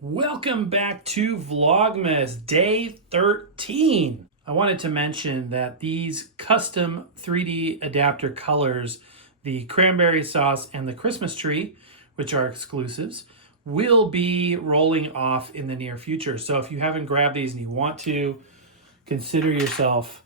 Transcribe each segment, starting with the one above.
Welcome back to Vlogmas Day 13. I wanted to mention that these custom 3D adapter colors, the cranberry sauce and the Christmas tree, which are exclusives, will be rolling off in the near future. So if you haven't grabbed these and you want to, consider yourself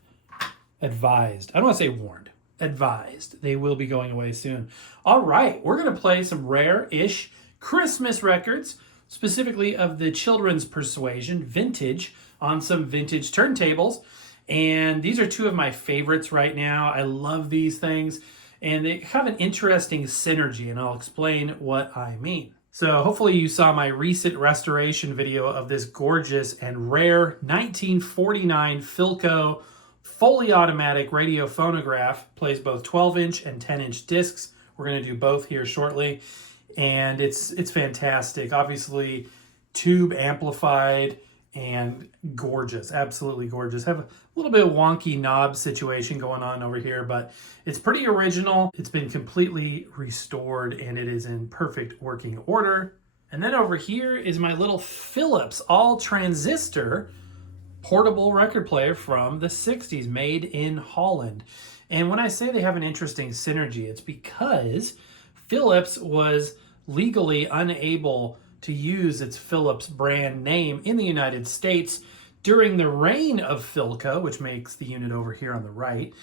advised. I don't want to say warned, advised. They will be going away soon. All right, we're going to play some rare-ish Christmas records, specifically of the children's persuasion, vintage, on some vintage turntables. And these are two of my favorites right now. I love these things, and they have an interesting synergy, and I'll explain what I mean. So hopefully you saw my recent restoration video of this gorgeous and rare 1949 Philco fully automatic radio phonograph. Plays both 12-inch and 10-inch discs. We're going to do both here shortly. And it's fantastic. Obviously, tube amplified and gorgeous, absolutely gorgeous. Have a little bit of wonky knob situation going on over here, but it's pretty original. It's been completely restored and it is in perfect working order. And then over here is my little Philips all transistor portable record player from the 60s, made in Holland. And when I say they have an interesting synergy, it's because Philips was legally unable to use its Philips brand name in the United States during the reign of Philco, which makes the unit over here on the right,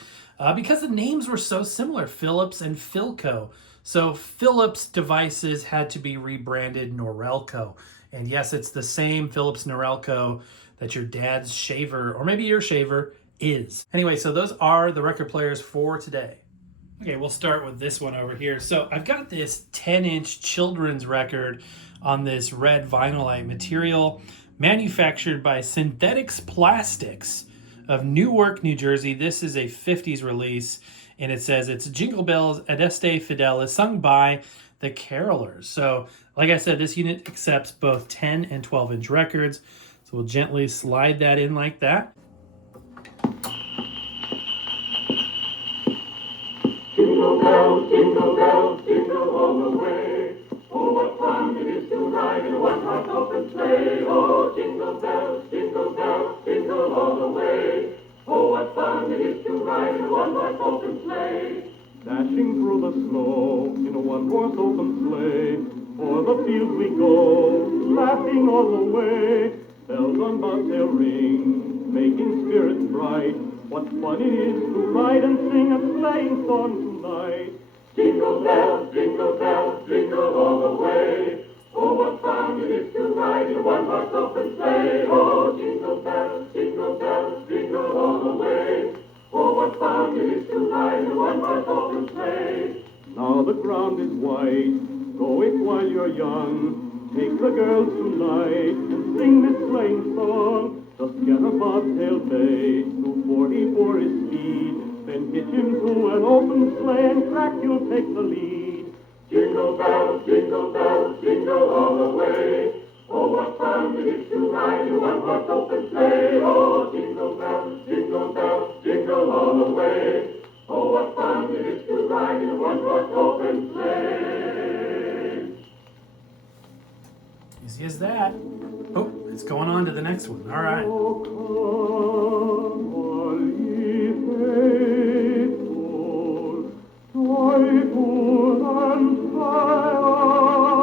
because the names were so similar, Philips and Philco. So Philips devices had to be rebranded Norelco. And yes, it's the same Philips Norelco that your dad's shaver, or maybe your shaver, is. Anyway, so those are the record players for today. Okay, we'll start with this one over here. So I've got this 10-inch children's record on this red vinylite material, manufactured by Synthetics Plastics of Newark, New Jersey. This is a 50s release, and it says it's Jingle Bells Adeste Fidelis, sung by the Carolers. So, like I said, this unit accepts both 10 and 12-inch records. So we'll gently slide that in like that. Jingle bells, jingle all the way. Oh, what fun it is to ride in a one-horse open sleigh. Oh, jingle bells, jingle all the way. Oh, what fun it is to ride in a one-horse open sleigh. Dashing through the snow in a one-horse open sleigh. O'er the fields we go, laughing all the way. Bells on bobtail ring, making spirits bright. What fun it is to ride and sing a sleighing song tonight. Jingle bells, jingle all the way. Oh, what fun it is to ride in a one-horse open sleigh. Oh, jingle bells, jingle all the way. Oh, what fun it is to ride in a one-horse open sleigh. Now the ground is white, go it while you're young. Take the girls tonight and sing this sleighing song. Just get a bobtail bay, 240 for his speed. Then hitch him to an open sleigh and crack, you'll take the lead. Jingle bells, jingle all the way. Oh, what fun it is to ride in a one-horse open sleigh. Oh, jingle bells, jingle all the way. Oh, what fun it is to ride in a one-horse open sleigh. Easy as that. Oh, it's going on to the next one. All right. Oh, come, all ye faithful, joyful and triumphant.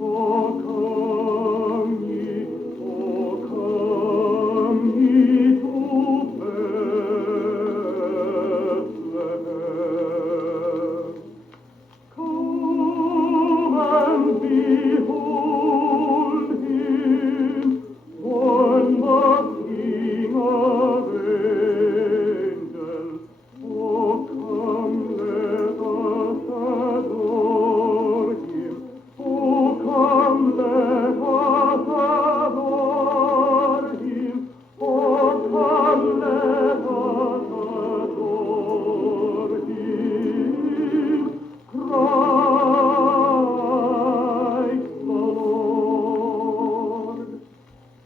Oh, come ye to Bethlehem. Come and behold him, born the King of angels. Oh, come, let us adore him. Oh, come, let us adore him. Oh, come, let us adore him. Christ the Lord.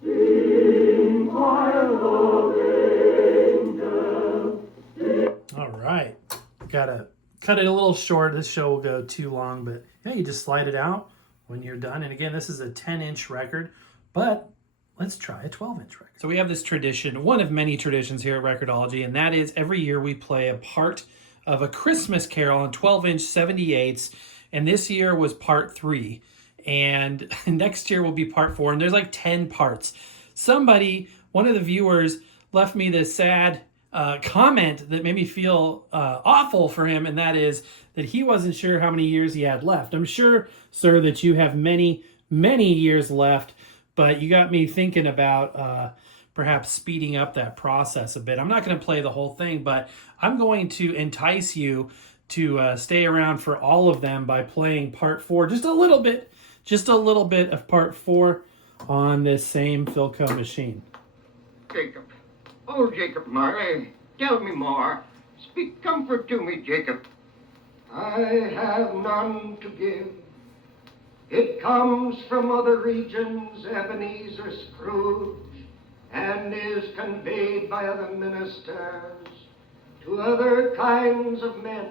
Sing, choir of angels. All right. Got a cut it a little short. This show will go too long, but yeah, you just slide it out when you're done. And again, this is a 10-inch record, but let's try a 12-inch record. So we have this tradition, one of many traditions here at Record-ology, and that is every year we play a part of a Christmas carol on 12-inch 78s, and this year was part 3, and next year will be part 4, and there's like 10 parts. Somebody, one of the viewers, left me this sad comment that made me feel awful for him, and that is that he wasn't sure how many years he had left. I'm sure, sir, that you have many, many years left, but you got me thinking about perhaps speeding up that process a bit. I'm not going to play the whole thing, but I'm going to entice you to stay around for all of them by playing part 4, just a little bit of part 4 on this same Philco machine. Jacob. Oh, Jacob Marley, tell me more. Speak comfort to me, Jacob. I have none to give. It comes from other regions, Ebenezer Scrooge, and is conveyed by other ministers to other kinds of men.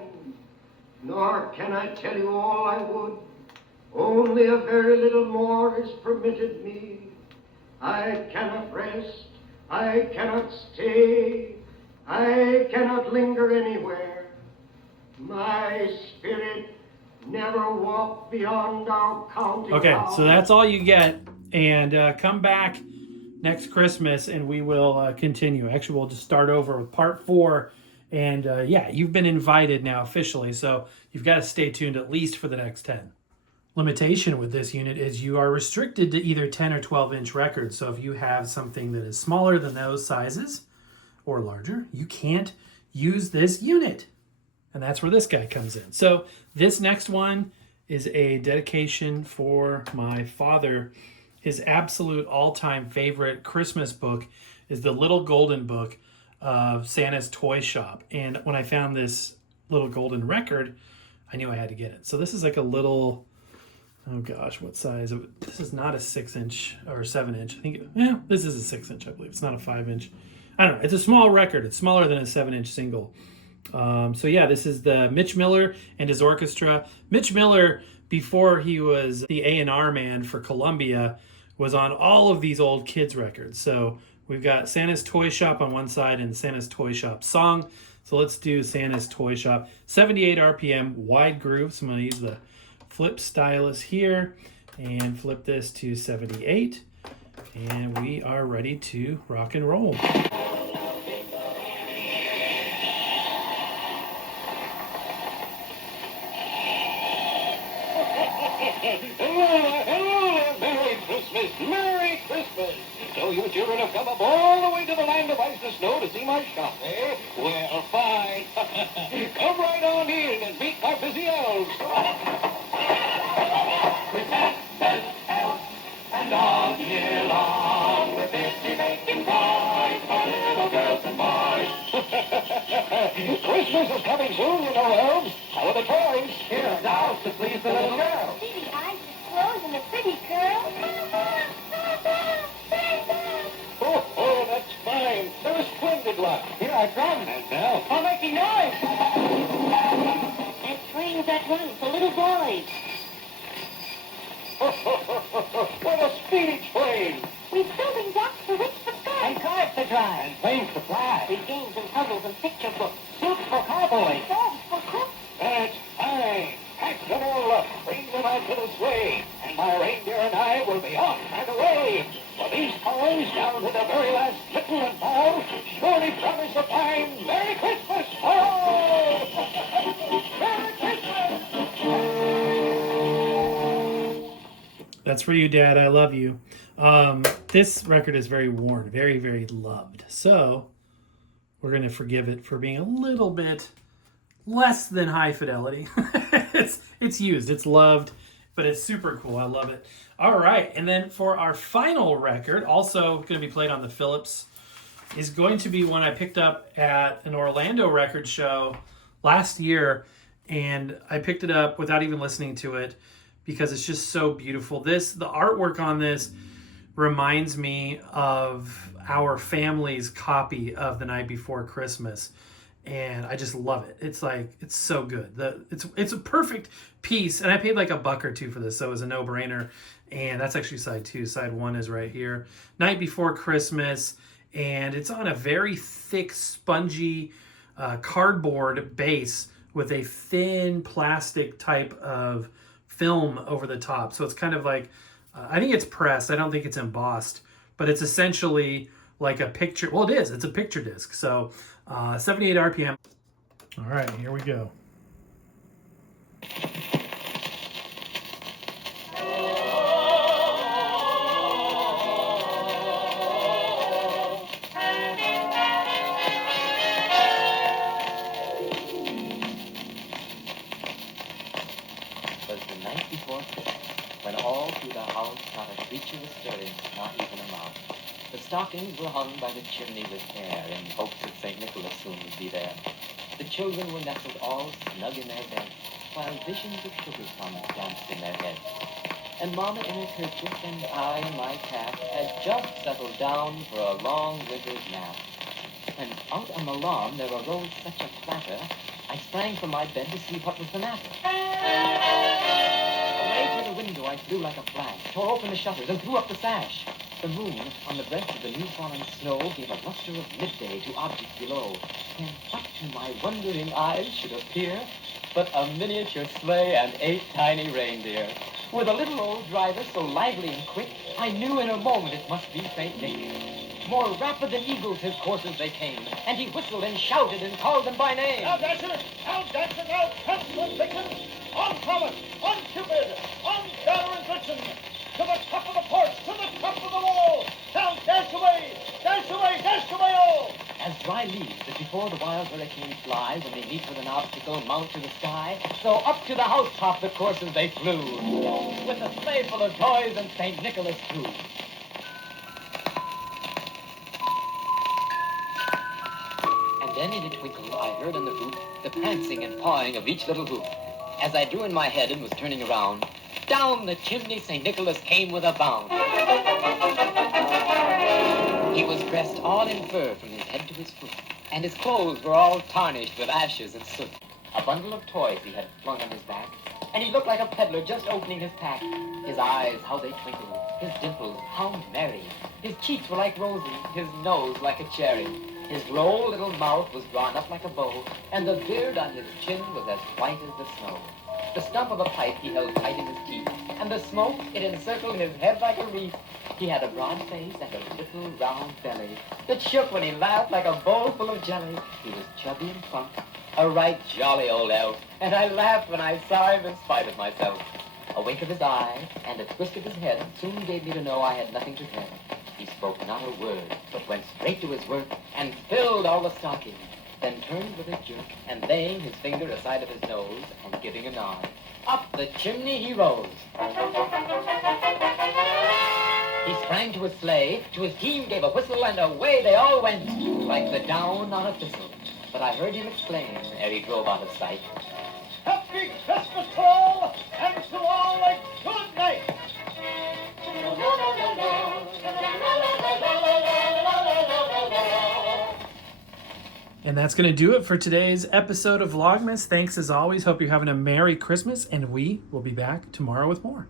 Nor can I tell you all I would. Only a very little more is permitted me. I cannot rest. I cannot stay. I cannot linger anywhere. My spirit never walked beyond our counting. Okay, so that's all you get. And come back next Christmas and we will continue. Actually, we'll just start over with part 4. And yeah, you've been invited now officially, so you've got to stay tuned at least for the next 10. Limitation with this unit is you are restricted to either 10 or 12-inch records. So if you have something that is smaller than those sizes or larger, you can't use this unit. And that's where this guy comes in. So this next one is a dedication for my father. His absolute all-time favorite Christmas book is the Little Golden Book of Santa's Toy Shop. And when I found this little golden record, I knew I had to get it. So this is like a little... Oh gosh, what size? This is not a 6-inch or 7-inch. I think, yeah, this is a 6-inch, I believe. It's not a 5-inch. I don't know. It's a small record. It's smaller than a 7-inch single. So yeah, this is the Mitch Miller and his orchestra. Mitch Miller, before he was the A&R man for Columbia, was on all of these old kids records. So we've got Santa's Toy Shop on one side and Santa's Toy Shop song. So let's do Santa's Toy Shop. 78 RPM, wide groove. So I'm going to use the flip stylus here and flip this to 78, and we are ready to rock and roll. Hello, Merry Christmas, Merry Christmas. So you children have come up all the way to the land of ice and snow to see my shop, eh? Well, fine. Come right on in and meet my busy elves. And all year long, we're busy making toys for little girls and boys. Christmas is coming soon, you know, elves. How are the toys? Here are dolls to please the little girls. See the eyes, the clothes, and the pretty curls. Oh, that's fine. They're a splendid lot. Here I come. And now, I'll make a noise. And trains that run for little boys. what a speedy train. We've building blocks to reach the sky. And cars to drive. And planes to fly. We've games and puzzles and picture books. Suits for cowboys. Dogs for cooks. That's fine. Pack them all up. Bring them out to the sleigh. And my reindeer and I will be off and away. For these toys, down to the very last kitten and ball, surely promise a fine Merry Christmas. Oh! Merry Christmas! That's for you, Dad. I love you. This record is very worn, very, very loved. So we're going to forgive it for being a little bit less than high fidelity. it's used, it's loved, but it's super cool. I love it. All right, and then for our final record, also going to be played on the Philips, is going to be one I picked up at an Orlando record show last year, and I picked it up without even listening to it because it's just so beautiful. The artwork on this reminds me of our family's copy of The Night Before Christmas. and I just love it. It's like, it's so good. It's a perfect piece, and I paid like $1 or $2 for this, so it was a no-brainer. And that's actually side 2. Side 1 is right here. Night Before Christmas, and it's on a very thick, spongy cardboard base with a thin plastic type of film over the top. So it's kind of like, I think it's pressed. I don't think it's embossed, but it's essentially like a picture. Well, it is. It's a picture disc. So 78 RPM. All right, here we go. The night before Christmas, when all through the house not a creature was stirring, not even a mouse. The stockings were hung by the chimney with care, in hopes that St. Nicholas soon would be there. The children were nestled all snug in their beds, while visions of sugar plums danced in their heads. And Mama in her kerchief and I in my cap had just settled down for a long winter's nap. When out on the lawn there arose such a clatter, I sprang from my bed to see what was the matter. Away to the window I flew like a flash, tore open the shutters and threw up the sash. The moon, on the breast of the new-fallen snow, gave a luster of midday to objects below. And what to my wondering eyes should appear but a miniature sleigh and 8 tiny reindeer. With a little old driver so lively and quick, I knew in a moment it must be St. Nick. More rapid than eagles his coursers they came, and he whistled and shouted and called them by name. Now, Dasher! Now, Dasher! Now, Princeton, Dickens! On Comet! On Cupid! On Banner and Blitzen! To the top of the porch! To the top of the wall! Now, dash away! Dash away! Dash away all! As dry leaves that before the wild hurricanes fly, when they meet with an obstacle, mount to the sky, so up to the housetop the coursers they flew, with a sleigh full of toys and St. Nicholas too. And then in a twinkle I heard on the roof the prancing and pawing of each little hoof. As I drew in my head and was turning around, down the chimney St. Nicholas came with a bound. He was dressed all in fur from his head to his foot, and his clothes were all tarnished with ashes and soot. A bundle of toys he had flung on his back, and he looked like a peddler just opening his pack. His eyes, how they twinkled, his dimples, how merry. His cheeks were like roses, his nose like a cherry. His low little mouth was drawn up like a bow, and the beard on his chin was as white as the snow. The stump of a pipe he held tight in his teeth, and the smoke, it encircled his head like a wreath. He had a broad face and a little round belly that shook when he laughed like a bowl full of jelly. He was chubby and plump, a right jolly old elf, and I laughed when I saw him in spite of myself. A wink of his eye and a twist of his head soon gave me to know I had nothing to dread. He spoke not a word, but went straight to his work and filled all the stockings, then turned with a jerk, and laying his finger aside of his nose and giving a nod, up the chimney he rose. He sprang to his sleigh, to his team gave a whistle, and away they all went, like the down on a thistle. But I heard him exclaim, ere he drove out of sight, Happy Christmas to all, and to all a good night! And that's going to do it for today's episode of Vlogmas. Thanks as always. Hope you're having a Merry Christmas, and we will be back tomorrow with more.